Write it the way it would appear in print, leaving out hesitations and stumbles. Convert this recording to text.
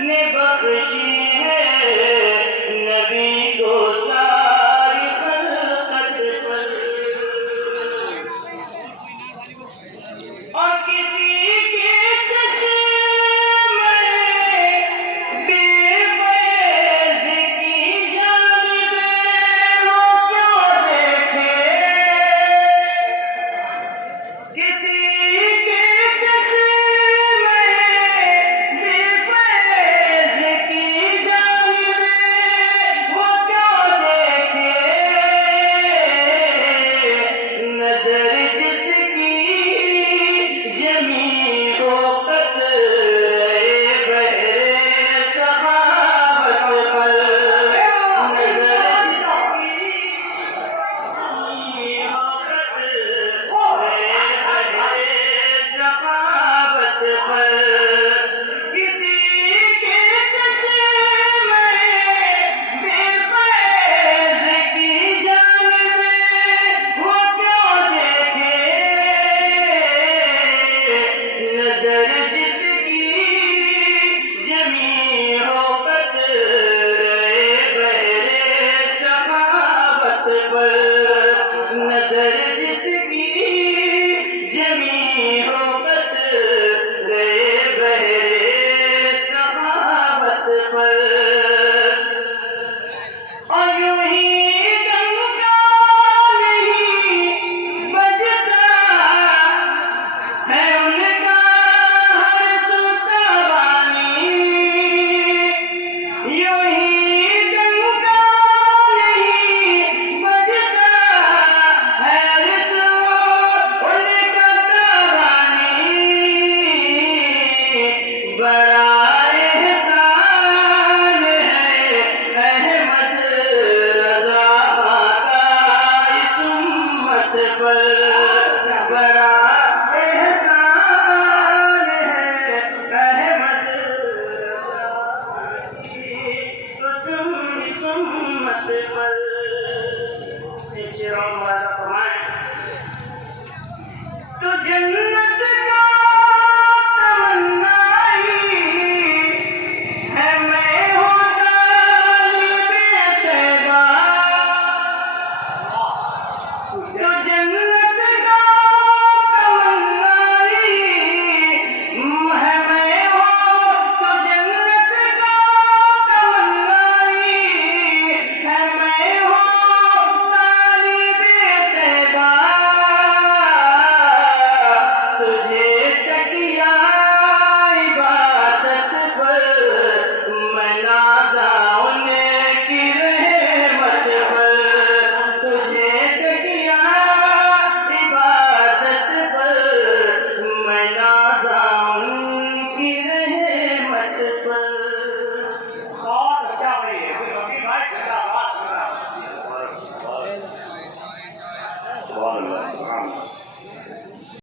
ने बख्शी है नबी को सारी खलकत पर। और किसी के चश्मे बेफैज़ की जानिब वो क्यों देखे, किसी के चश्मे बेफैज़ की जानिब वो क्यों देखे, नजर जिसकी जमी को कतरे बहरे सहाबत पर, नजर जिसकी जमी को कतरे बहरे सहाबत पर। किसी के चश्मे बेफैज़ की जानिब वो क्यों देखे, नजर जिसकी जमी हो कतरे बहरे सहाबत पर, नजर जिसकी जमी हो कतरे बहरे सहाबत पर। और यूं ही गंगा नहीं बजता है उनका हर सूता वाणी, यूं ही गंगा नहीं बजता है हर सूता उनका वाणी। बड़ा